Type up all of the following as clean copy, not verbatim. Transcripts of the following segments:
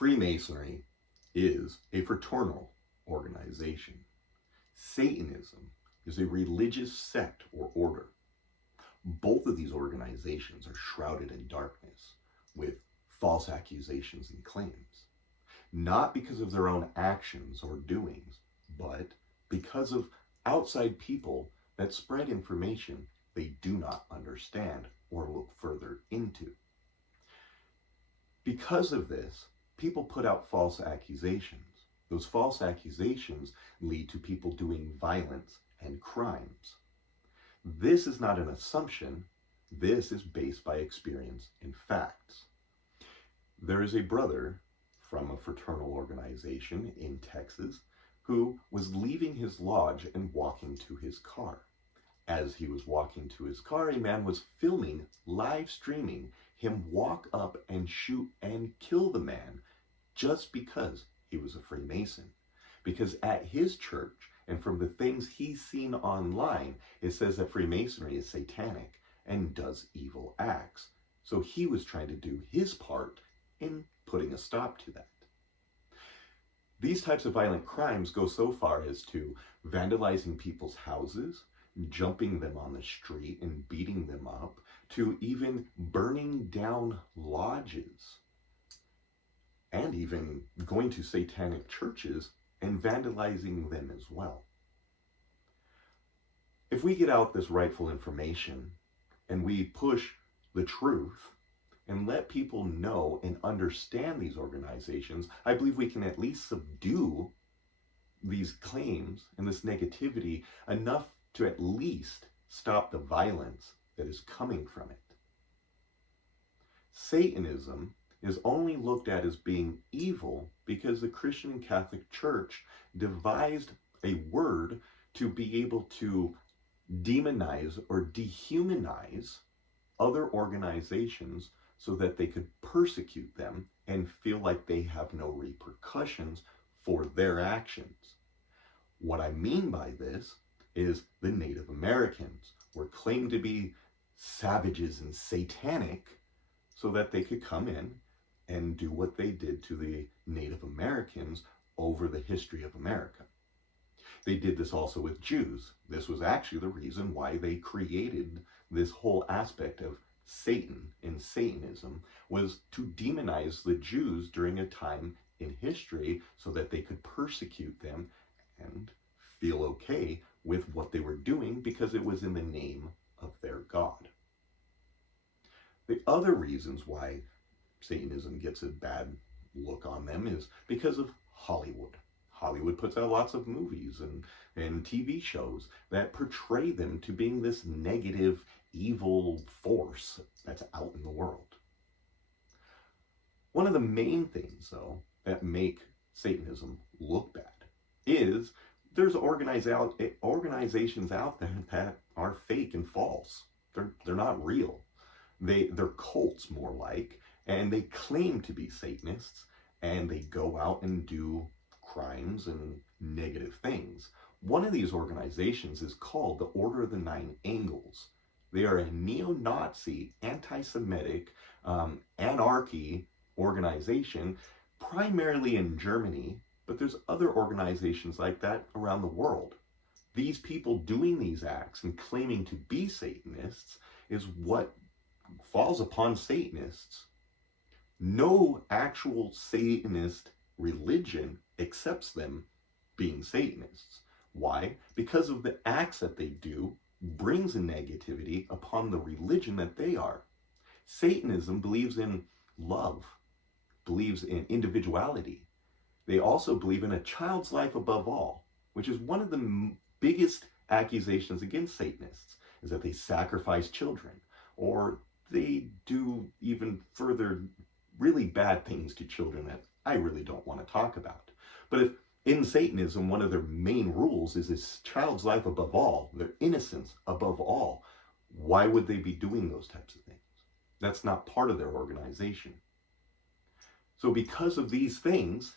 Freemasonry is a fraternal organization. Satanism is a religious sect or order. Both of these organizations are shrouded in darkness with false accusations and claims, not because of their own actions or doings, but because of outside people that spread information they do not understand or look further into. Because of this, people put out false accusations. Those false accusations lead to people doing violence and crimes. This is not an assumption. This is based by experience and facts. There is a brother from a fraternal organization in Texas who was leaving his lodge and walking to his car. As he was walking to his car, a man was filming, live streaming him walk up and shoot and kill the man just because he was a Freemason. Because at his church, and from the things he's seen online, it says that Freemasonry is satanic and does evil acts. So he was trying to do his part in putting a stop to that. These types of violent crimes go so far as to vandalizing people's houses, jumping them on the street and beating them up, to even burning down lodges, and even going to satanic churches and vandalizing them as well. If we get out this rightful information and we push the truth and let people know and understand these organizations, I believe we can at least subdue these claims and this negativity enough to at least stop the violence that is coming from it. Satanism is only looked at as being evil because the Christian and Catholic Church devised a word to be able to demonize or dehumanize other organizations so that they could persecute them and feel like they have no repercussions for their actions. What I mean by this is the Native Americans were claimed to be savages and satanic so that they could come in and do what they did to the Native Americans over the history of America. They did this also with Jews. This was actually the reason why they created this whole aspect of Satan and Satanism, was to demonize the Jews during a time in history so that they could persecute them and feel okay with what they were doing because it was in the name of their God. The other reasons why Satanism gets a bad look on them is because of Hollywood. Hollywood puts out lots of movies and TV shows that portray them to being this negative, evil force that's out in the world. One of the main things, though, that make Satanism look bad is there's organizations out there that are fake and false. They're not real. They're cults more like, and they claim to be Satanists, and they go out and do crimes and negative things. One of these organizations is called the Order of the Nine Angles. They are a neo-Nazi, anti-Semitic, anarchy organization, primarily in Germany, but there's other organizations like that around the world. These people doing these acts and claiming to be Satanists is what falls upon Satanists. No actual Satanist religion accepts them being Satanists. Why? Because of the acts that they do brings a negativity upon the religion that they are. Satanism believes in love, believes in individuality. They also believe in a child's life above all, which is one of the biggest accusations against Satanists, is that they sacrifice children, or they do even further really bad things to children that I really don't want to talk about. But if in Satanism, one of their main rules is this child's life above all, their innocence above all, why would they be doing those types of things? That's not part of their organization. So because of these things,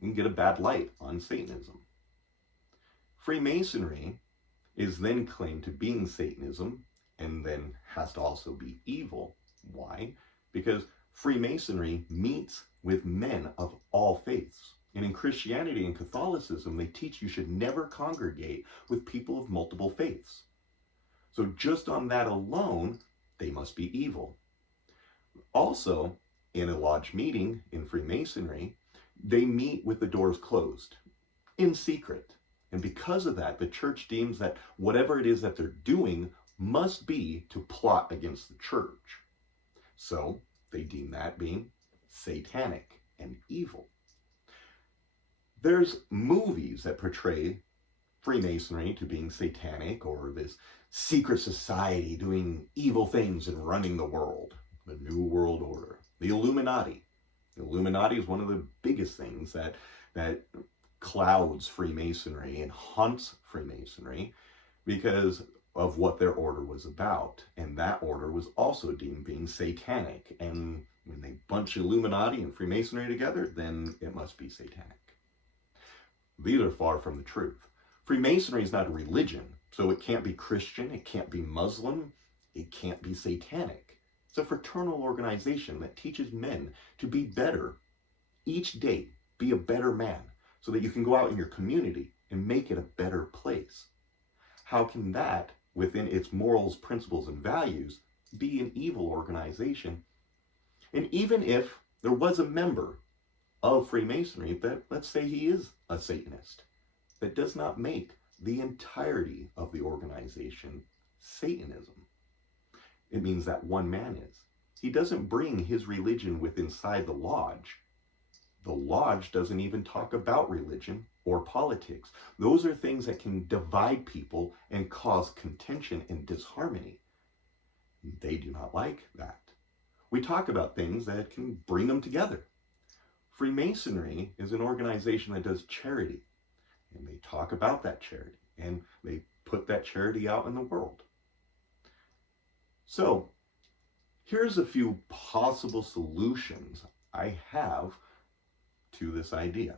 you can get a bad light on Satanism. Freemasonry is then claimed to being Satanism and then has to also be evil. Why? Because Freemasonry meets with men of all faiths. And in Christianity and Catholicism, they teach you should never congregate with people of multiple faiths. So just on that alone, they must be evil. Also, in a lodge meeting in Freemasonry, they meet with the doors closed, in secret. And because of that, the church deems that whatever it is that they're doing must be to plot against the church. So they deem that being satanic and evil. There's movies that portray Freemasonry to being satanic, or this secret society doing evil things and running the world. The New World Order. The Illuminati. The Illuminati is one of the biggest things that clouds Freemasonry and haunts Freemasonry because of what their order was about. And that order was also deemed being satanic. And when they bunch Illuminati and Freemasonry together, then it must be satanic. These are far from the truth. Freemasonry is not a religion, so it can't be Christian, it can't be Muslim, it can't be satanic. It's a fraternal organization that teaches men to be better each day, be a better man, so that you can go out in your community and make it a better place. How can that, within its morals, principles, and values, be an evil organization? And even if there was a member of Freemasonry that, let's say he is a Satanist, that does not make the entirety of the organization Satanism. It means that one man is. He doesn't bring his religion with inside the lodge. The lodge doesn't even talk about religion or politics. Those are things that can divide people and cause contention and disharmony. They do not like that. We talk about things that can bring them together. Freemasonry is an organization that does charity, and they talk about that charity, and they put that charity out in the world. So, here's a few possible solutions I have to this idea.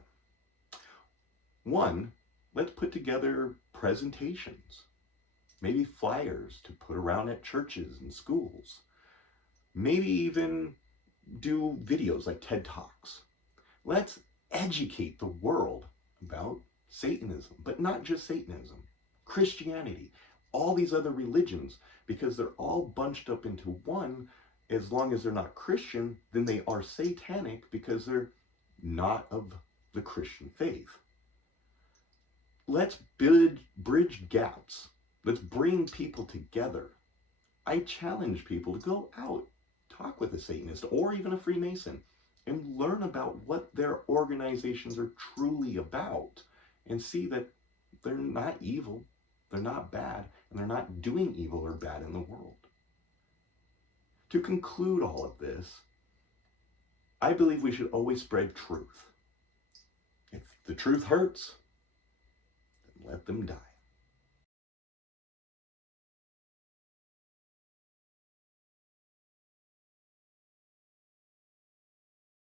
One, let's put together presentations, maybe flyers to put around at churches and schools. Maybe even do videos like TED Talks. Let's educate the world about Satanism, but not just Satanism, Christianity, all these other religions, because they're all bunched up into one. As long as they're not Christian, then they are satanic because they're not of the Christian faith. Let's bridge gaps. Let's bring people together. I challenge people to go out, talk with a Satanist or even a Freemason, and learn about what their organizations are truly about, and see that they're not evil, they're not bad, and they're not doing evil or bad in the world. To conclude all of this, I believe we should always spread truth. If the truth hurts, then let them die.